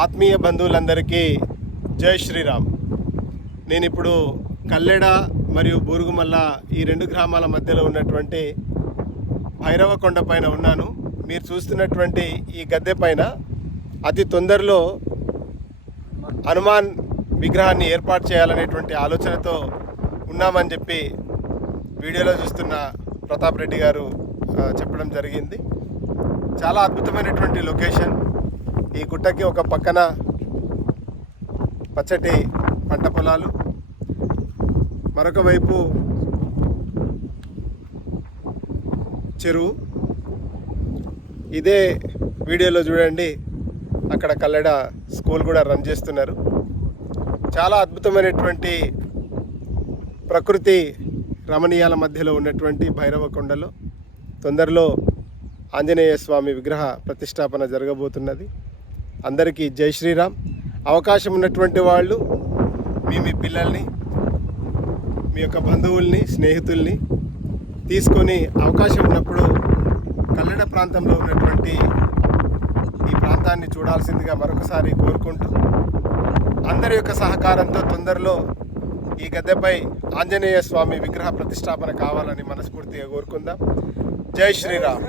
ఆత్మీయ బంధువులందరికీ జై శ్రీరామ్. నేను ఇప్పుడు కల్లెడ మరియు బూరుగుమల్ల ఈ రెండు గ్రామాల మధ్యలో ఉన్నటువంటి భైరవకొండ పైన ఉన్నాను. మీరు చూస్తున్నటువంటి ఈ గద్దె పైన అతి తొందరలో హనుమాన్ విగ్రహాన్ని ఏర్పాటు చేయాలనేటువంటి ఆలోచనతో ఉన్నామని చెప్పి వీడియోలో చూస్తున్న ప్రతాప్ రెడ్డి గారు చెప్పడం జరిగింది. చాలా అద్భుతమైనటువంటి లొకేషన్. ఈ గుట్టకి ఒక పక్కన పచ్చటి పంట పొలాలు, మరొక వైపు చెరువు. ఇదే వీడియోలో చూడండి, అక్కడ కల్లెడ స్కూల్ కూడా రన్ చేస్తున్నారు. చాలా అద్భుతమైనటువంటి ప్రకృతి రమణీయాల మధ్యలో ఉన్నటువంటి భైరవకొండలో తొందరలో ఆంజనేయ స్వామి విగ్రహ ప్రతిష్టాపన జరగబోతున్నది. అందరికీ జై శ్రీరామ్. అవకాశం ఉన్నటువంటి వాళ్ళు మీ పిల్లల్ని, మీ యొక్క బంధువుల్ని, స్నేహితుల్ని తీసుకొని అవకాశం ఉన్నప్పుడు కల్లెడ ప్రాంతంలో ఉన్నటువంటి ఈ ప్రాంతాన్ని చూడాల్సిందిగా మరొకసారి కోరుకుంటూ, అందరి యొక్క సహకారంతో తొందరలో ఈ గద్దెపై ఆంజనేయ స్వామి విగ్రహ ప్రతిష్టాపన కావాలని మనస్ఫూర్తిగా కోరుకుందాం. జై శ్రీరామ్.